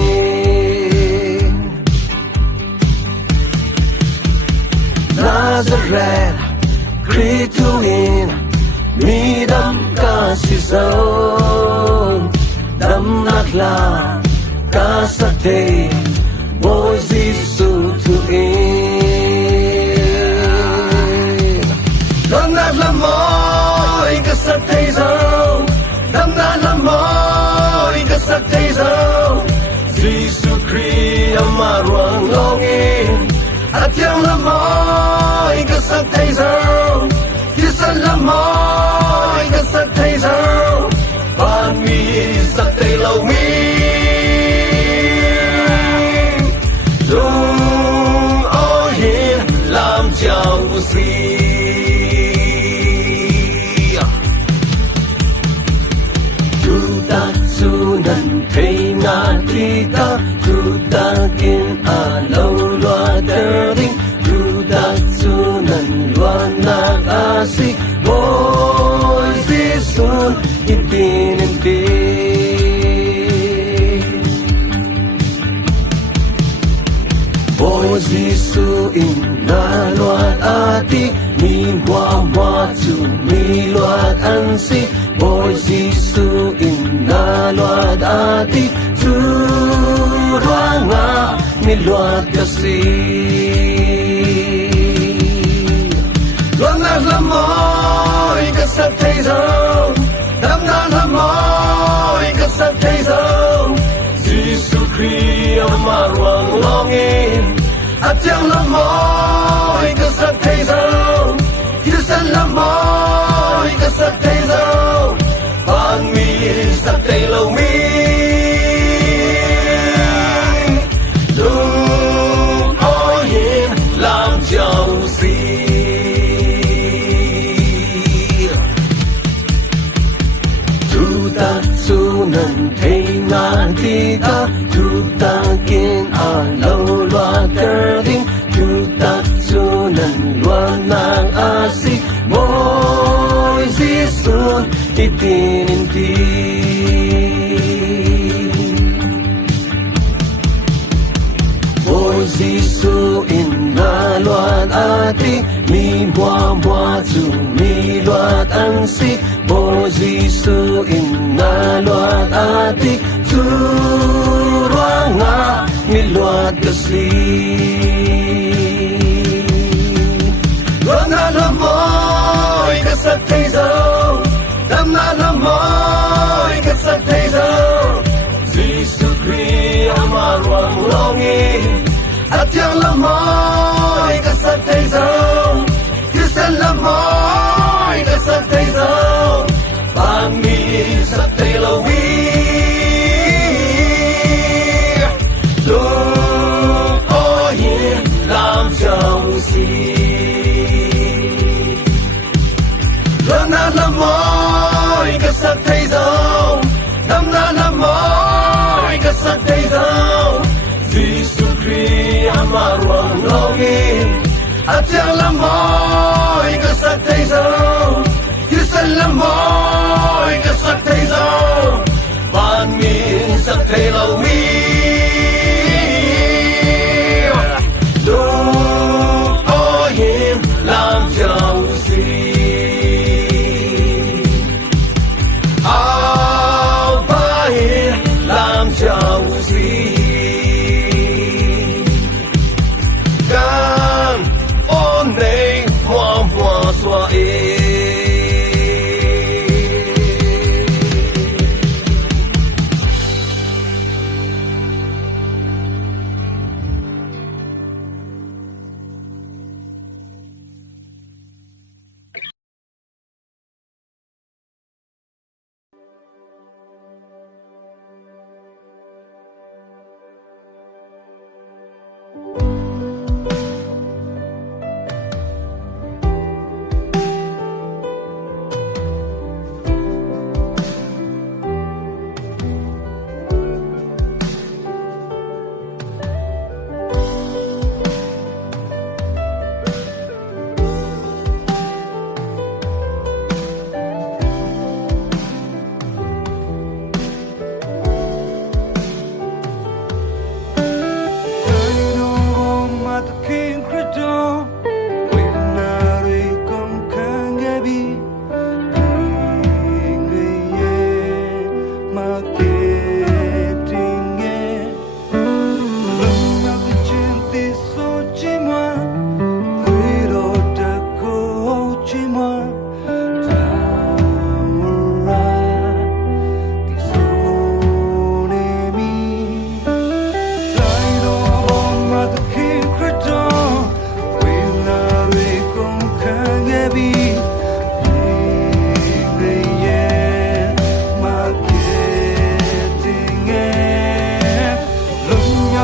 Nazareth Christ thu in mi đâm ca si dâu đâm nát là ca sắc thế bồi Giêsu thu in đâm nát là môi ca sắc thế dâu đâm nát là môi ca sắc thế dâu Giêsu Christ ama ruang longin at yang là môi ca sắc thế dâu Kisan là môi ca sắc thế dâu ban mi sắc thế lâu mi Dung ô hiền làm chào gì Chúng ta su nần thấy ngã thi ta Chúng ta kiên à lâu loa tờ đinh Chúng ta su nần loan nạc à si Bôi Giêsu itin Bôi Giêsu in na loat ati mi mua tu mi loat an si Bôi Giêsu in na loat ati tu ranga mi loat kasi Loan na la môi ka sắc thế dâu đam na la môi ka sắc thế dâu Giêsu Christ ama ruang longin at yang la môi ka sắc thế dâu Kisan la môi ka sắc thế dâu ban mi sắc thế lâu mi Dung ô hiền làm giàu gì Su nần thấy ngã thi ta Chúng ta kiên à lâu loa tờ đinh Chúng ta su nần loa nàng à si Bôi Giêsu itin ti Bôi Giêsu in na loa à ti mi mua tu mi loa an si Bôi Giêsu in na loat ati tu ruanga mi loat kasi Ruanga la môi ka sắc thế dâu đam na la môi ka sắc thế dâu Giêsu Christ ama ruang longin at yang la môi ka sắc thế dâu Kisan la môi ka sắc thế dâu ban mi sắc thế lâu mi Dung ô hiền làm giàu gì Loan na la môi ka sắc thế dâu đam na la môi ka sắc thế dâu Giêsu Christ ama ruang longin at yang la môi ka sắc thế dâu Kisan la môi ka sắc thế dâu ban mi sắc thế lâu mi Dung ô hiền làm giàu gì Ao ba hiền làm giàu gì Gan ôn nê hoa hoa xoa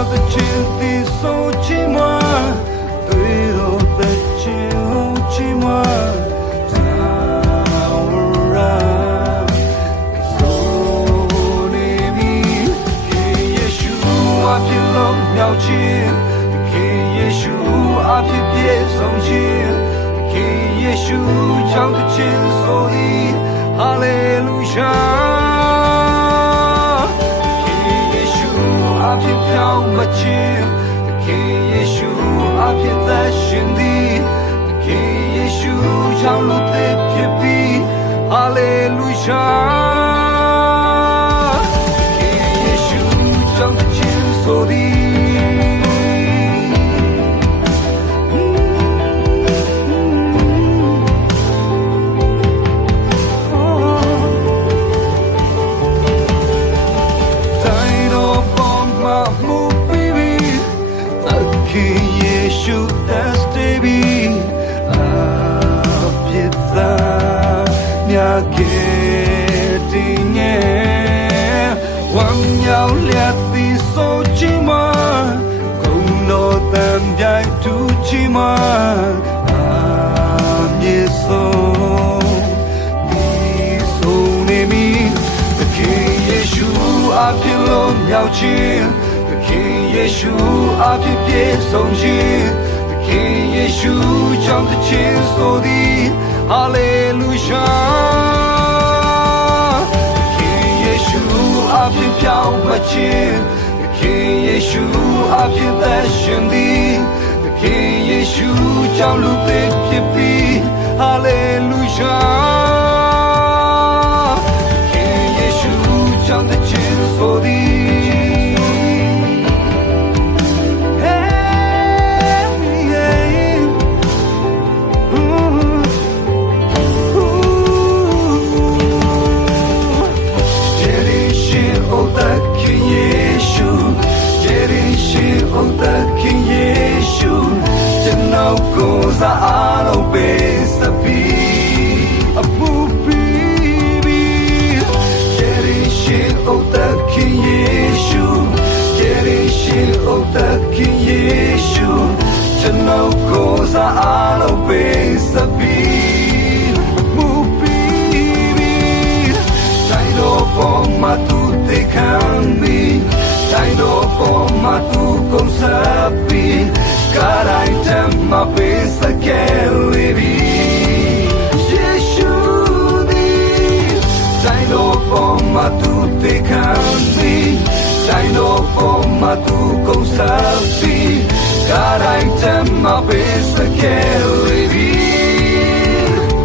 的情敌手寂寞，对头的情寂寞。了解，给耶稣阿皮别松懈，给耶稣将的牵手里，哈利路亚。给耶稣阿皮飘马去，给耶稣阿皮在心里，给耶稣将路的撇比，哈利路亚。给耶稣将的牵手里。要列地手寂寞，公路单在土寂寞，耶稣，你手里面，给耶稣阿皮罗了解，给耶稣阿皮别松懈，给耶稣将的牵手的，哈利路亚。阿皮飘马去，给耶稣阿皮在心里，给耶稣将路的撇比，哈利路亚。给耶稣将的牵手的。Za alo besabi abu bibi Jerishi otakin Yesu Jerishi otakin Yesu Janoko za alo besabi abu bibi Jairo pomatu tekambi Jairo pomatu konsapi Carai tema pensa che levi Gesù di Dai dopo ma tu te cambi Dai dopo ma tu conservi Carai tema pensa che levi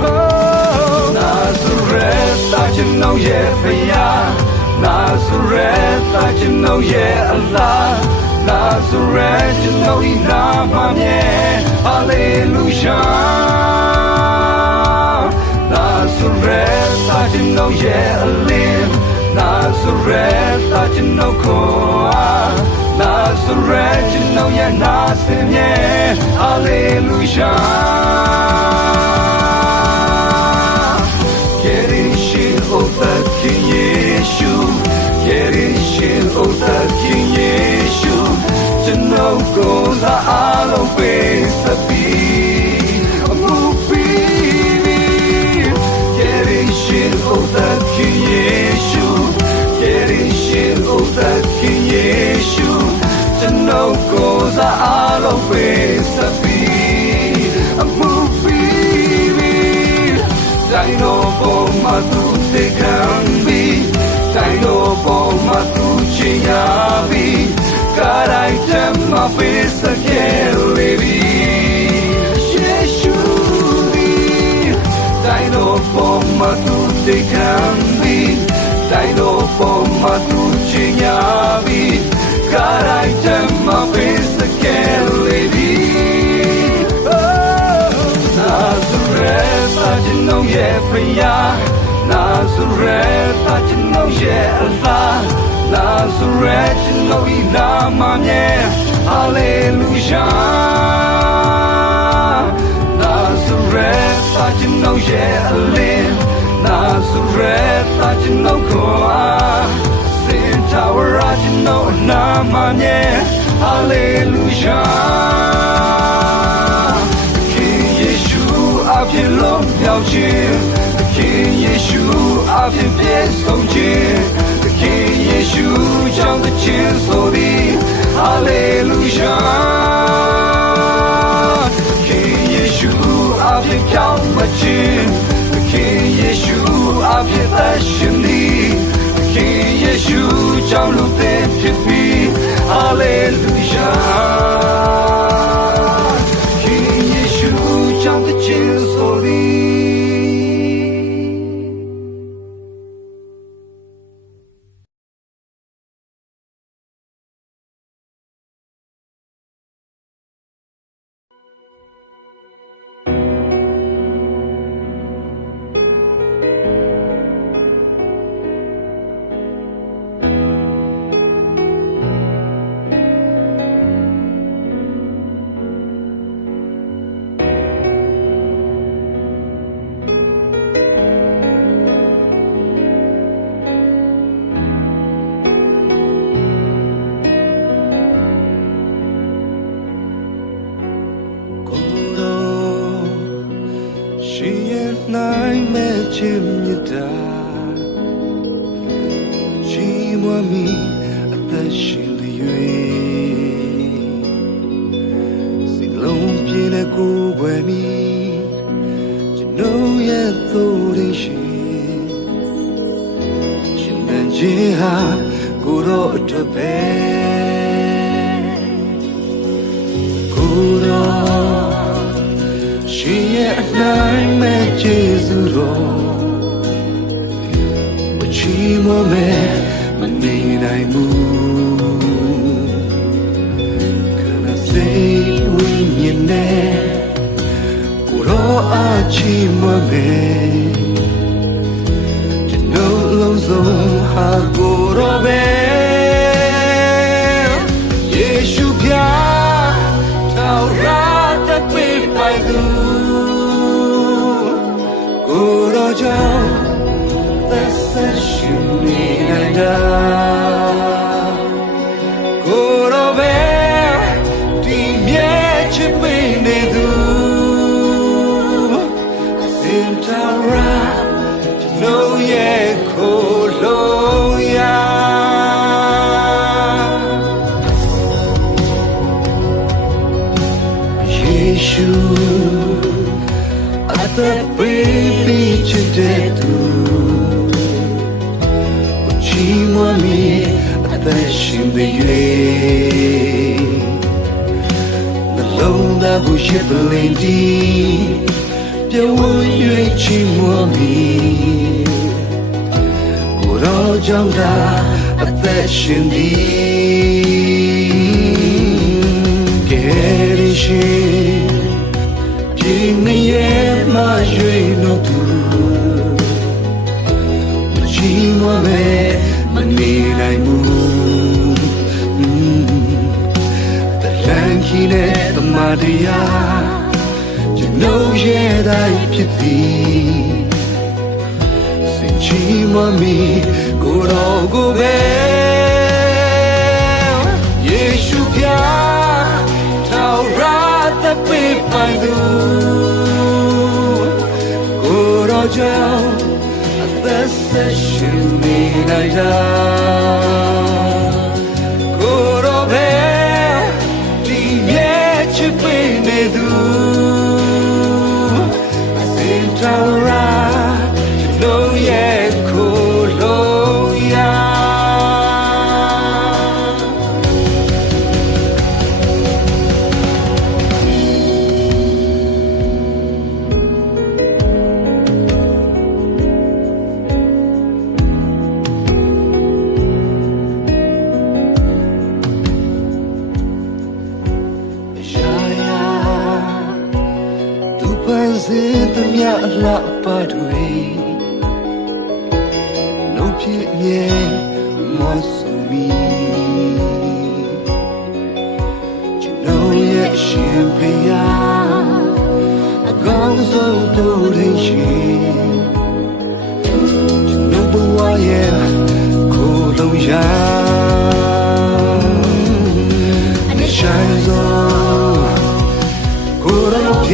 Oh Nazareth I know Yefaya Nazareth I know Allah Nazareth, you know he not my man. Hallelujah. Nazareth, I you know yeah I live. Nazareth, I you know Koa. Nazareth, you know yeah nothing yeah. Hallelujah. Getting shit of the King Yeshu. Getting shit of the King Yeshu. Janoko za alo besabi abu bibi Getting shit of the King Yeshu Getting shit of the King Yeshu Janoko za alo besabi abu bibi Jairo boma tu te cambi Jairo boma tu chinyabi Carai tema pensa che levi Gesù di Dai dopo ma tu ti cambi Dai dopo ma tu cignavi Carai tema pensa che levi Oh Nazareth I know Yefaya Nazareth I know Allah Nazareth, you know he not my man. Hallelujah. Nazareth, I you know yeah I live. Nazareth, I you know Koa. Sin Tower, I you know not my man. 哈利路亚。King 耶稣阿片龙标记 King 耶稣阿片变送进 King 耶稣将的前所的哈利路亚。King 耶稣阿片飘马进 King 耶稣阿片在心里 King 耶稣将路变偏僻哈利路亚。King 耶稣将的前所的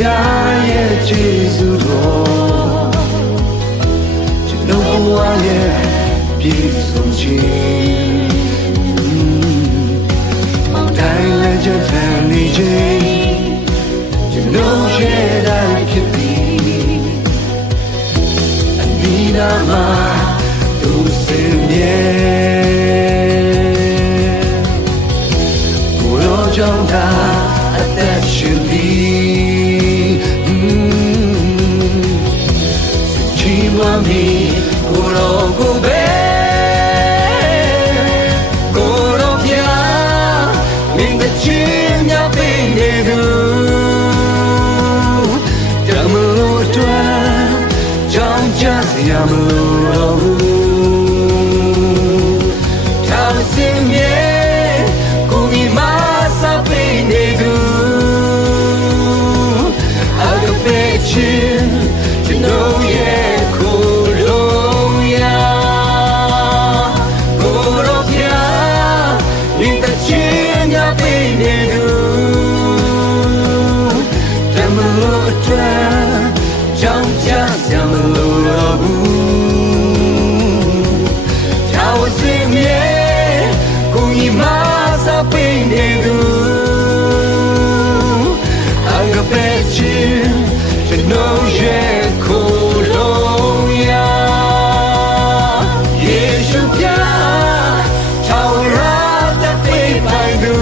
ရားရဲ့ကျေးဇူးတော်ကျွန်တော်ဘဝရဲ့ပြည့်စုံခြင်းမောင်တိုင်းလည်းကြံထန်နေခြင်းကျွန်တော်ရဲ့တိုင်းဖြစ်ပြီးအနိဒါမှာသူစင်မြဲကိုရောကြောင့်သာအသက်ရှင်သည်ချီးမွမ်းမည်ကိုရောကိုပဲကိုရောပြမင်းတဲ့ချင်းများပေးနေသူကြမလို့အတွက်ကြောင်းကြစရာမလိုတော့ဘူးထာဝရစင်မြဲကိုဒီမှာစပေးနေသူအကပေချင်းကျွန်တော်ရဲ့ကိုလုံးရာကိုရောပြမင်းတဲ့ချင်းများပေးနေသူကြမလို့အတွက်ကြောင်းကြစရာမလိုတော့ဘူးထာဝရစင်မြဲကိုကြီးမစပေးနေသူအကပေချင်းကျွန်တော်ရဲ့ကိုလုံးရာယေရှုပြထာဝရတဲ့ပေးပိုင်သူ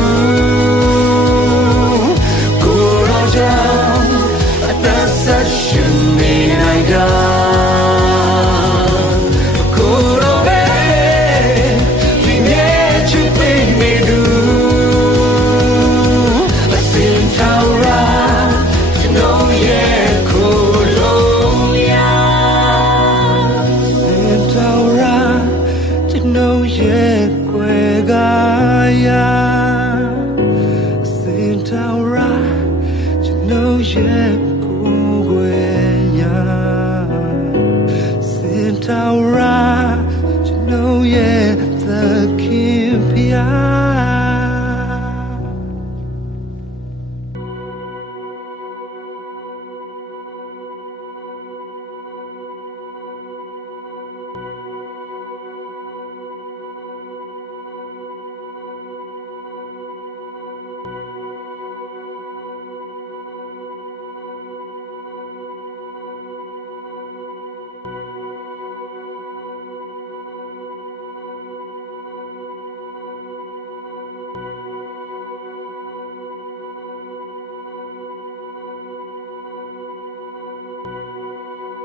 ကိုရောကြောင့်အသက်ဆက်ရှင်နေနိုင်တာကိုရောပဲဒီမြေချစ်ပေးနေသူအစင်ထာဝရကျွန်တော်ရဲ့ကိုလုံးရာစင်ထာဝရကျွန်တော်ရဲ့ကွယ်ကာယာစင်ထာဝရကျွန်တော်ရဲ့ကိုယ်ွယ်ရာစင်ထာဝရကျွန်တော်ရဲ့သခင်ဖျား။ Hãy subscribe cho kênh Ghiền Mì Gõ để không bỏ lỡ những video hấp dẫn.